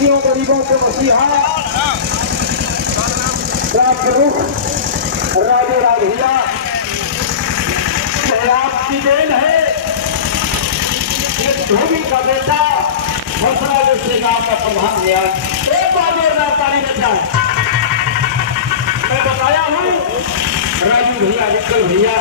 दुखियों गरीबों के मसीहा प्रमुख राजे राघैया, यह आपकी देन है। ये धोबी का बेटा हौसला जैसे गांव का प्रधान गया, एक बार जोरदार ताली बजाएं। मैं बताया हूँ राजू भैया, विक्कल भैया,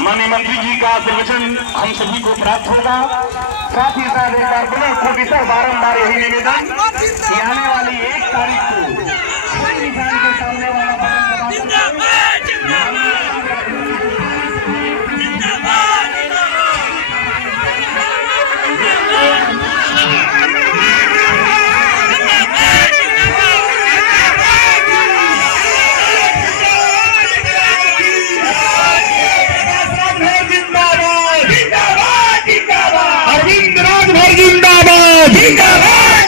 माननीय मंत्री जी का आशीर्वचन हम सभी को प्राप्त होगा। साथ ही साथ एक बार पुनः कोटिशः बारंबार यही निवेदन कि आने वाली 1 तारीख को निशान के सामने वाला जिंदाबाद जिंदाबाद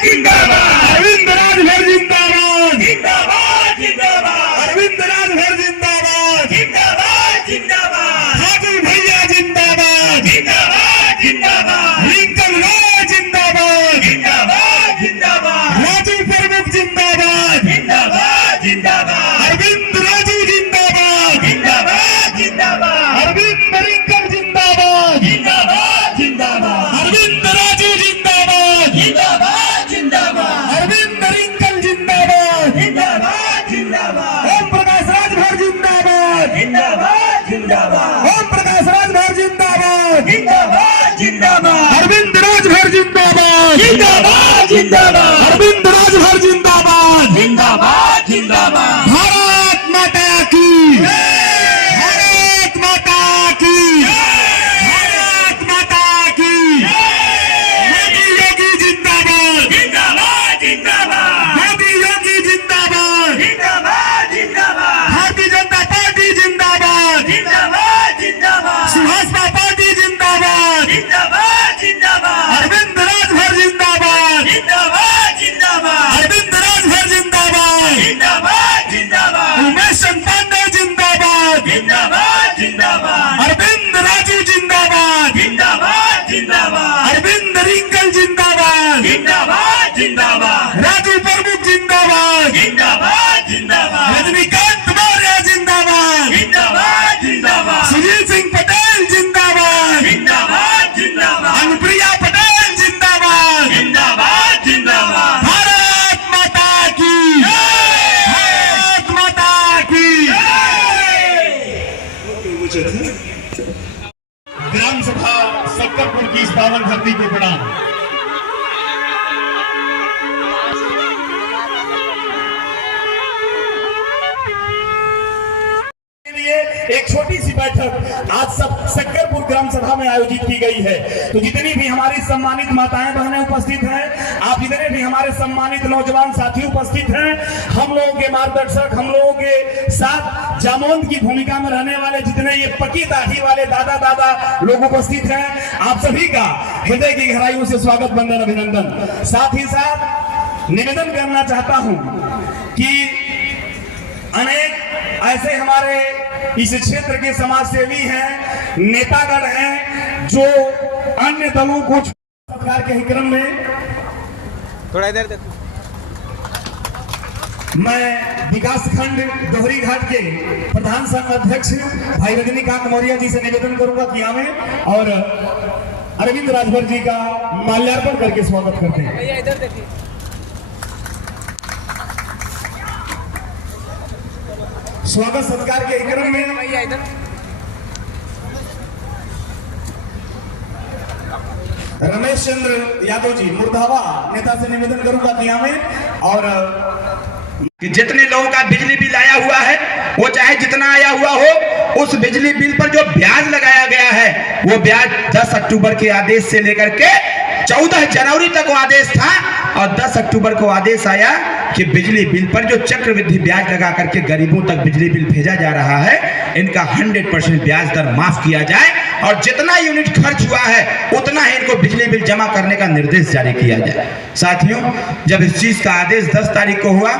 जिंदाबाद अरविंद राजभर जिंदाबाद जिंदाबाद जिंदाबाद अरविंद राजभर जिंदाबाद जिंदाबाद जिंदाबाद राजू भैया जिंदाबाद जिंदाबाद जिंदाबाद लिंकन राज जिंदाबाद जिंदाबाद जिंदाबाद राजू प्रमुख जिंदाबाद जिंदाबाद जिंदाबाद अरविंद राजू जिंदाबाद जिंदाबाद जिंदाबाद अरविंद लिंकन जिंदाबाद जिंदाबाद जिंदाबाद अरविंद राजू जिंदाबाद जिंदाबाद अरविंद रिंकल जिंदाबाद जिंदाबाद जिंदाबाद ओम प्रकाश राजभर जिंदाबाद जिंदाबाद जिंदाबाद ओम प्रकाश राजभर जिंदाबाद जिंदाबाद जिंदाबाद अरविंद राजभर जिंदाबाद जिंदाबाद जिंदाबाद अरविंद राजभर जिंदाबाद जिंदाबाद जिंदाबाद भारत माता की भारत माता की भारत माता की मोदी योगी जिंदाबाद जिंदाबाद जिंदाबाद मोदी योगी जिंदाबाद जिंदाबाद जिंदाबाद भारतीय जनता पार्टी जिंदाबाद जिंदाबाद जिंदाबाद सुभाषपा पार्टी जिंदाबाद जिंदाबाद जिंदाबाद अरविंद राजभर जिंदाबाद जिंदाबाद जिंदाबाद अरविंद राजभर जिंदाबाद जिंदाबाद जिंदाबाद उमेश पांडे जिंदाबाद जिंदाबाद जिंदाबाद अरविंद राजू जिंदाबाद जिंदाबाद जिंदाबाद अरविंद रिंकल जिंदाबाद जिंदाबाद जिंदाबाद राजू प्रमुख जिंदाबाद जिंदाबाद जिंदाबाद रजनीकांत मौर्य जिंदाबाद जिंदाबाद जिंदाबाद सुजीत सिंह पटेल जिंदाबाद जिंदाबाद जिंदाबाद अनुप्रिया पटेल जिंदाबाद जिंदाबाद जिंदाबाद भारत माता की भारत माता की ग्राम सभा सक्करपुर की इस पावन धरती को प्रणाम। एक छोटी सी बैठक आज सब सक्करपुर ग्राम सभा में आयोजित की गई है। तो जितनी भी हमारी सम्मानित माताएं बहनें उपस्थित हैं, आप जितने भी हमारे सम्मानित नौजवान साथी उपस्थित हैं, हम लोगों के मार्गदर्शक, हम लोगों के साथ जामोद की भूमिका में रहने वाले जितने ये पकी दाढ़ी वाले दादा लोग उपस्थित हैं, आप सभी का हृदय की गहराइयों से स्वागत, वंदन, अभिनंदन। साथ ही साथ निवेदन करना चाहता हूं कि अनेक ऐसे हमारे इस क्षेत्र के समाज सेवी हैं, नेतागण हैं, जो अन्य दलों को सरकार के क्रम में थोड़ा इधर देखो। मैं विकास खंड दोहरी घाट के प्रधान संघ अध्यक्ष भाई रजनीकांत मौर्य जी से निवेदन करूंगा कि आवे और अरविंद राजभर जी का माल्यार्पण करके स्वागत करते हैं। भैया इधर देखिए। स्वागत सत्कार के क्रम में भैया इधर। रमेश चंद्र यादव जी मुर्दावा नेता से निवेदन करूंगा कि आवे और कि जितने लोगों का बिजली बिल आया हुआ है, वो चाहे जितना आया हुआ हो, उस बिजली बिल पर जो ब्याज लगाया गया है, वो ब्याज 10 अक्टूबर के आदेश से लेकर के 14 जनवरी तक वो आदेश था और 10 अक्टूबर को आदेश आया कि बिजली बिल पर जो चक्रवृद्धि ब्याज लगा करके गरीबों तक बिजली बिल भेजा जा रहा है, इनका 100% ब्याज दर माफ किया जाए और जितना यूनिट खर्च हुआ है उतना ही इनको बिजली बिल जमा करने का निर्देश जारी किया जाए। साथियों, जब इस चीज का आदेश 10 तारीख को हुआ,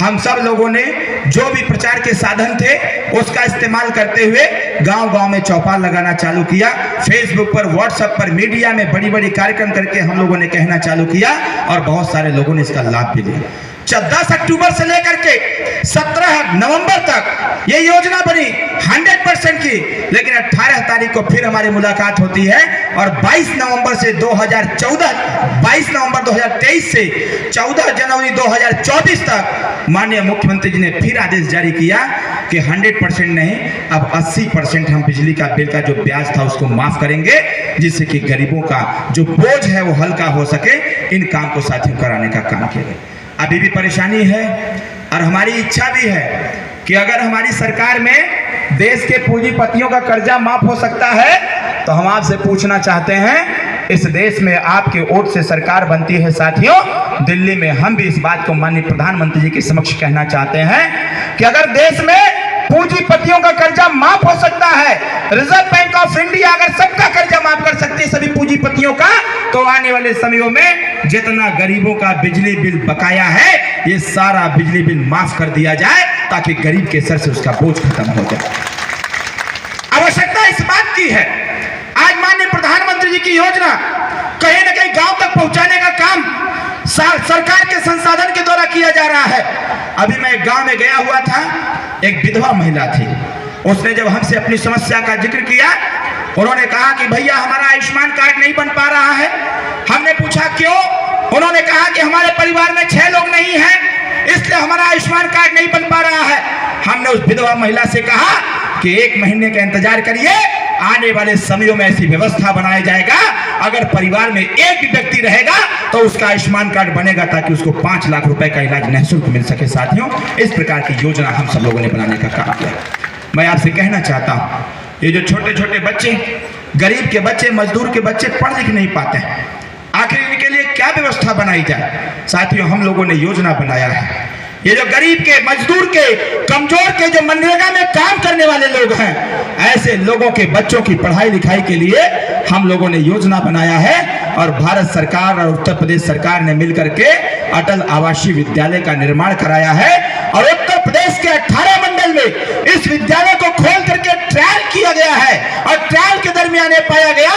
हम सब लोगों ने जो भी प्रचार के साधन थे उसका इस्तेमाल करते हुए गांव-गांव में चौपाल लगाना चालू किया। फेसबुक पर, व्हाट्सएप पर, मीडिया में बड़ी-बड़ी कार्यक्रम करके हम लोगों ने कहना चालू किया और बहुत सारे लोगों ने इसका लाभ भी लिया। 10 अक्टूबर से लेकर के 17 नवंबर तक ये योजना बनी 100% की, लेकिन 18 तारीख को फिर हमारी मुलाकात होती है और 22 नवंबर 2023 से 14 जनवरी 2024 तक माननीय मुख्यमंत्री जी ने फिर आदेश जारी किया कि 100% नहीं, अब 80% हम बिजली का बिल का जो ब्याज था उसको माफ करेंगे, जिससे कि गरीबों का जो बोझ है वो हल्का हो सके। इन काम को साथियों कराने का काम किया गया। अभी भी परेशानी है और हमारी इच्छा भी है कि अगर हमारी सरकार में देश के पूंजीपतियों का कर्जा माफ हो सकता है तो हम आपसे पूछना चाहते हैं, इस देश में आपके वोट से सरकार बनती है साथियों। दिल्ली में हम भी इस बात को माननीय प्रधानमंत्री जी के समक्ष कहना चाहते हैं कि अगर देश में पूंजीपतियों का कर्जा माफ हो सकता है, रिजर्व बैंक ऑफ इंडिया अगर सबका कर्जा माफ कर सकती है सभी पूंजीपतियों का, तो आने वाले समयों में जितना गरीबों का बिजली बिल बकाया है, ये सारा बिजली बिल माफ कर दिया जाए ताकि गरीब के सर से उसका बोझ खत्म हो जाए। आवश्यकता इस बात की है, आज माननीय प्रधानमंत्री जी की योजना कहीं ना कहीं गांव तक पहुंचाने का काम सरकार के संसाधन के द्वारा किया जा रहा है। अभी मैं एक गांव में गया हुआ था, एक विधवा महिला थी, उसने जब हमसे अपनी समस्या का जिक्र किया, उन्होंने कहा कि भैया हमारा आयुष्मान कार्ड नहीं बन पा रहा है। हमने पूछा क्यों? उन्होंने कहा कि हमारे परिवार में 6 लोग नहीं हैं, इसलिए हमारा आयुष्मान कार्ड नहीं बन पा रहा है। हमने उस विधवा महिला से कहा कि 1 महीने का इंतजार करिए, आने वाले समयों में ऐसी व्यवस्था बनाया जाएगा, अगर परिवार में एक भी व्यक्ति रहेगा तो उसका आयुष्मान कार्ड बनेगा ताकि उसको 5 लाख रुपए का इलाज निःशुल्क मिल सके। साथियों, इस प्रकार की योजना हम सब लोगों ने बनाने का काम किया। मैं आपसे कहना चाहता हूं, ये जो छोटे छोटे बच्चे, गरीब के बच्चे, मजदूर के बच्चे पढ़ लिख नहीं पाते हैं, आखिर इनके लिए क्या व्यवस्था बनाई जाए? साथियों, हम लोगों ने योजना बनाया है। ये जो गरीब के, मजदूर के, कमजोर के, जो मनरेगा में काम करने वाले लोग हैं, ऐसे लोगों के बच्चों की पढ़ाई लिखाई के लिए हम लोगों ने योजना बनाया है और भारत सरकार और उत्तर प्रदेश सरकार ने मिलकर के अटल आवासीय विद्यालय का निर्माण कराया है और उत्तर प्रदेश के 18 मंडल में इस विद्यालय को खोल करके ट्रायल किया गया है और ट्रायल के दरमियान ये पाया गया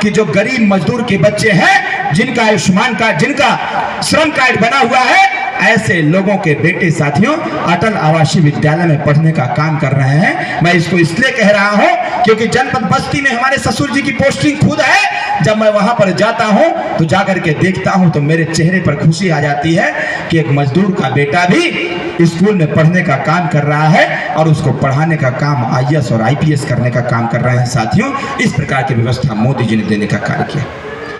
कि जो गरीब मजदूर के बच्चे हैं, जिनका आयुष्मान कार्ड, जिनका श्रम कार्ड बना हुआ है, ऐसे लोगों के बेटे साथियों अटल आवासीय विद्यालय में पढ़ने का काम कर रहे हैं। मैं इसको इसलिए कह रहा हूं क्योंकि जनपद बस्ती में हमारे ससुर जी की पोस्टिंग खुद है। जब मैं वहां पर जाता हूं तो जाकर के देखता हूं तो मेरे चेहरे पर खुशी आ जाती है कि एक मजदूर का बेटा भी स्कूल में पढ़ने का काम कर रहा है और उसको पढ़ाने का काम IAS और IPS करने का काम कर रहे हैं। साथियों, इस प्रकार की व्यवस्था मोदी जी ने देने का कार्य किया।